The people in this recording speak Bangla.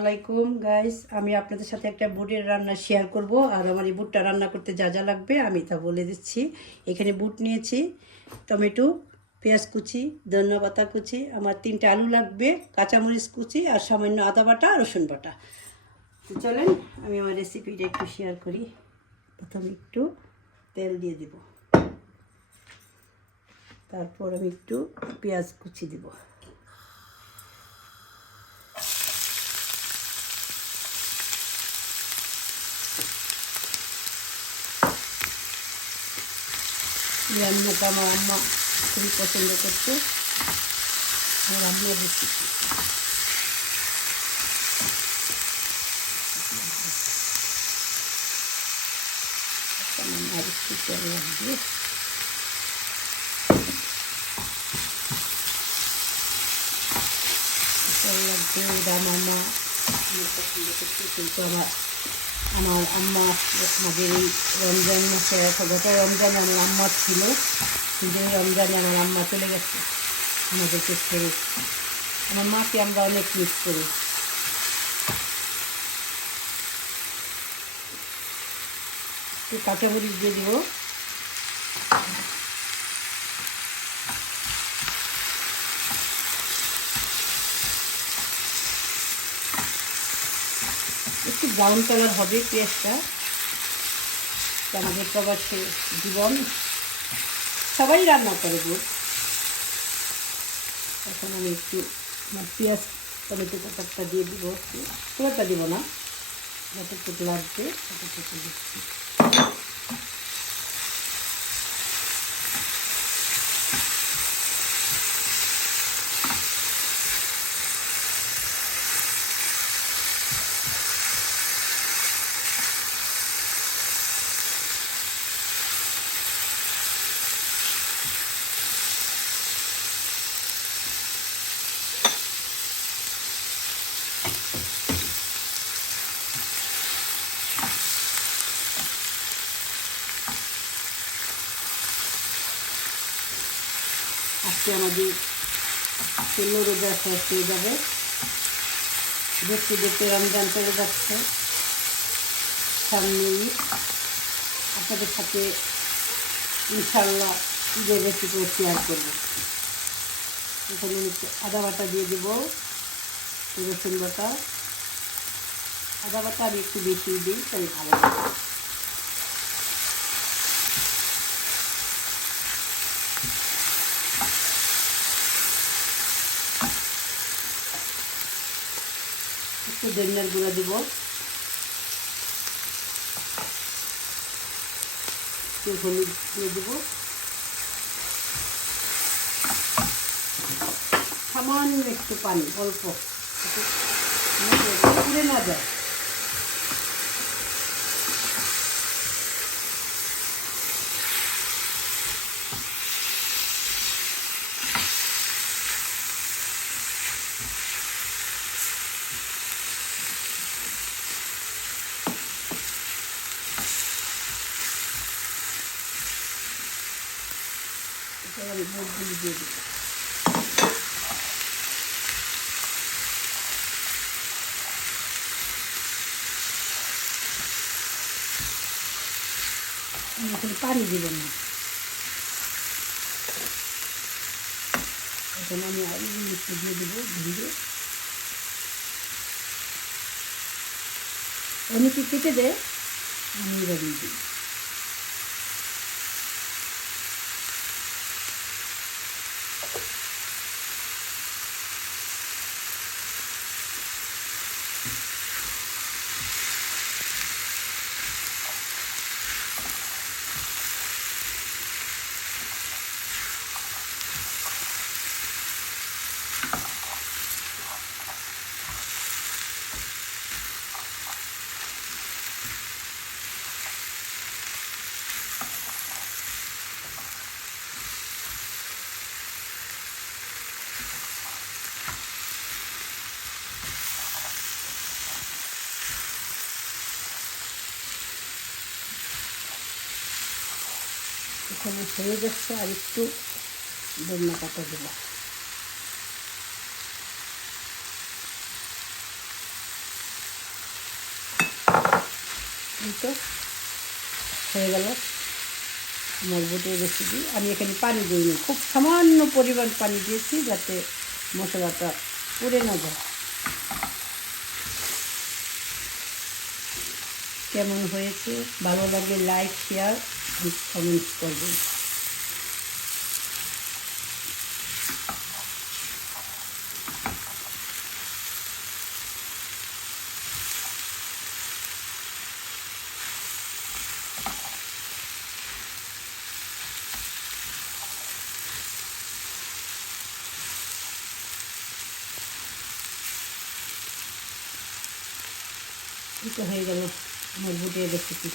আসসালামাইকুম গাইস, আমি আপনাদের সাথে একটা বুটের রান্না শেয়ার করব। আর আমার এই বুটটা রান্না করতে যা যা লাগবে আমি তা বলে দিচ্ছি। এখানে বুট নিয়েছি, টমেটো, পেঁয়াজ কুচি, ধনিয়া পাতা কুচি, আমার 3টে আলু লাগবে, কাঁচামরিচ কুচি আর সামান্য আদা বাটা রসুন বাটা। চলেন আমি আমার রেসিপিটা একটু শেয়ার করি। প্রথমে একটু তেল দিয়ে দিব, তারপর আমি একটু পেঁয়াজ কুচি দিব, রান্নাটা আমার আম্মা খুবই পছন্দ করতো, আমার আম্মা রেসিপি। আর একটু তেল লাগবে, তেল লাগবে। এটা আমার মা পছন্দ করতো, কিন্তু আমার আম্মা আমাদের এই রমজান মাসে গত রমজানে আমার আম্মা ছিল, কিন্তু এই রমজানে আমার আম্মা চলে গেছে আমাদেরকে ছেড়ে। আমার মাকে আমরা অনেক মিস করি। একটু কাঁচামরিচ দিয়ে দিব, একটু ব্রাউন কালার হবে পেঁয়াজটা। আমাদের প্রবাসী জীবন, সবাই রান্না করে বুট। এখন আমি একটু পেঁয়াজ টমেটো ব্যাপারটা দিয়ে দিব, পুরোটা দিব না, যতটুকু লাগবে ততটুকু দিচ্ছি। আজকে আমাদের 16 রোজা শেষ হয়ে যাবে, দেখতে দেখতে রমজান চলে যাচ্ছে, সামনে ঈদ। আপনাদের সাথে ইনশাল্লাহ ঈদের রেসিপি শেয়ার করবো। এখানে একটু আদা বাটা দিয়ে দেবো, রসুন বাটা। আদা বাটা আমি একটু বেশি দিই, তাই ভালো লাগে। একটু ধনিয়ার গুঁড়া দিব, একটু হলুদ দিয়ে দেবো, সামান্য একটু পানি, অল্প, পুড়ে না যায়। আমি বুটগুলি দিয়ে দেবো। এখানে পানি দিব না, এখানে আমি আলুগুলো একটু দিয়ে দেবো ধীরে। অনেকে কেটে দেয়, আমি এবার দিয়ে দিই। এখানে হয়ে যাচ্ছে, আর একটু ধনিয়া পাতা দিলাম। এই তো হয়ে গেল আমার বুটের রেসিপি। আমি এখানে পানি দিইনি, খুব সামান্য পরিমাণ পানি দিয়েছি যাতে মশলাটা পুড়ে না যায়। কেমন হয়েছে ভালো লাগলে লাইক শেয়ার কমেন্টস করবেন। এই তো হয়ে গেল আমার বুটের রেসিপি।